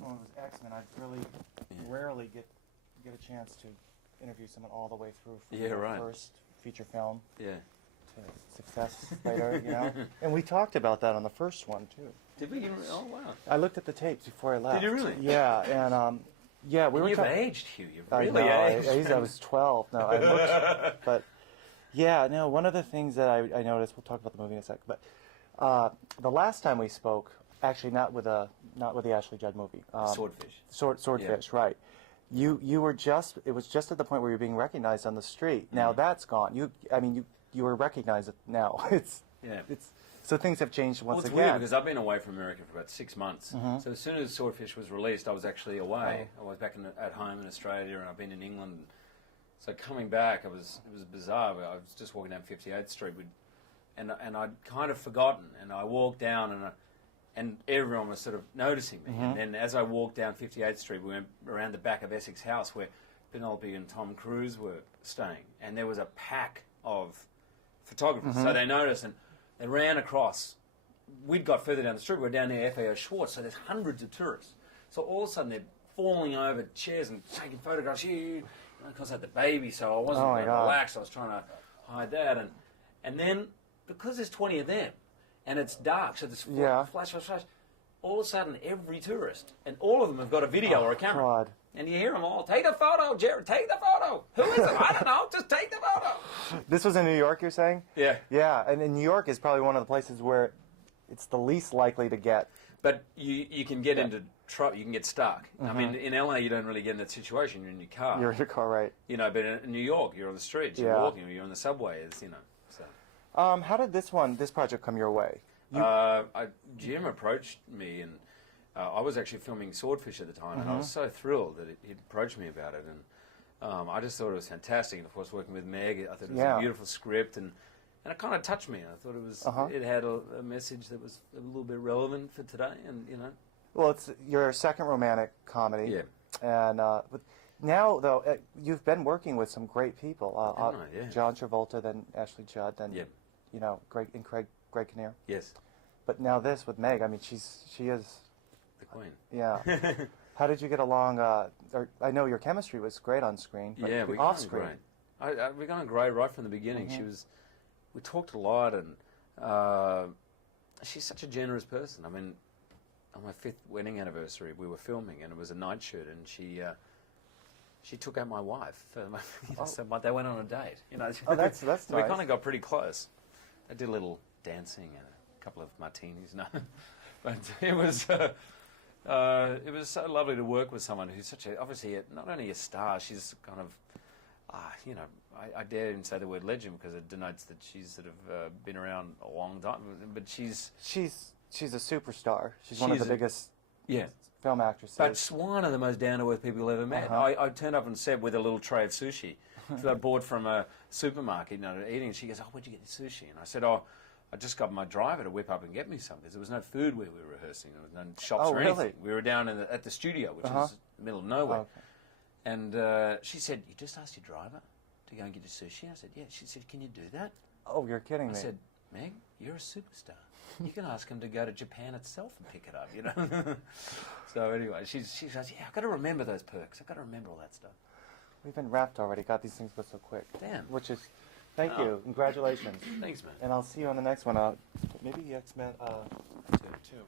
one was X-Men. I really rarely get a chance to interview someone all the way through from their first feature film to success later, you know. And we talked about that on the first one too. Did we? Oh wow! I looked at the tapes before I left. Did you really? Yeah, and yeah, we were. You've aged, Hugh. You've really aged. I was 12. No, I looked, but yeah, no. One of the things that I noticed. We'll talk about the movie in a sec. But the last time we spoke, actually, not with the Ashley Judd movie. Swordfish. Swordfish, right? You were just. It was just at the point where you're being recognized on the street. Now that's gone. You were recognized now. It's. So things have changed once again. Well, it's weird because I've been away from America for about 6 months. So as soon as Swordfish was released, I was actually away. I was back at home in Australia, and I've been in England. So coming back, it was bizarre. I was just walking down 58th Street, and I'd kind of forgotten. And I walked down, and everyone was sort of noticing me. And then as I walked down 58th Street, we went around the back of Essex House where Penelope and Tom Cruise were staying, and there was a pack of photographers. So they noticed, and they ran across. We'd got further down the street. We were down near FAO Schwartz, so there's hundreds of tourists. So all of a sudden they're falling over chairs and taking photographs. Because I had the baby, so I wasn't relaxed. I was trying to hide that. And then, because there's 20 of them, and it's dark, so there's flash. All of a sudden, every tourist, and all of them have got a video or a camera. God. And you hear them all, take a photo, Jared, take the photo. Who is it? I don't know, just take the photo. This was in New York, you're saying? Yeah. Yeah, and in New York is probably one of the places where it's the least likely to get. But you can get into trouble, you can get stuck. I mean, in LA, you don't really get in that situation. You're in your car. You're in your car, right. You know, but in New York, you're on the streets, you're walking, or you're on the subway, you know. So. How did this project come your way? Jim approached me, and I was actually filming Swordfish at the time, and I was so thrilled that he'd approached me about it, and I just thought it was fantastic. And of course, working with Meg, I thought it was a beautiful script, and it kind of touched me. I thought it was it had a message that was a little bit relevant for today, and you know. Well, it's your second romantic comedy, and now though you've been working with some great people, John Travolta, then Ashley Judd, then you know Greg Kinnear. Yes. But now this with Meg, I mean, she is the queen. Yeah. How did you get along? I know your chemistry was great on screen. But we got on great. We got on great right from the beginning. We talked a lot, and she's such a generous person. I mean, on my 5th wedding anniversary, we were filming, and it was a night shoot, and she took out my wife. So they went on a date. You know. That's nice. We kind of got pretty close. I did a little dancing and a couple of martinis, but it was so lovely to work with someone who's obviously not only a star, she's kind of, you know, I dare even say the word legend because it denotes that she's sort of been around a long time, but she's a superstar. She's one of the biggest film actresses. But one of the most down-to-earth people I've ever met. I turned up on set with a little tray of sushi that I bought from a supermarket, you know, eating. And she goes, "Oh, where'd you get the sushi?" And I said, "Oh, I just got my driver to whip up and get me some because there was no food where we were rehearsing. There was no shops or anything. Really? We were down at the studio, which is in the middle of nowhere." And she said, "You just asked your driver to go and get your sushi?" I said, "Yeah." She said, "Can you do that?" Oh, you're kidding me. I said, "Meg, you're a superstar. You can ask him to go to Japan itself and pick it up, you know." So anyway, she says, "Yeah, I've got to remember those perks. I've got to remember all that stuff." We've been wrapped already. God, these things go so quick. Damn. Which is, thank you. Congratulations. Thanks, man. And I'll see you on the next one. Maybe X-Men 2.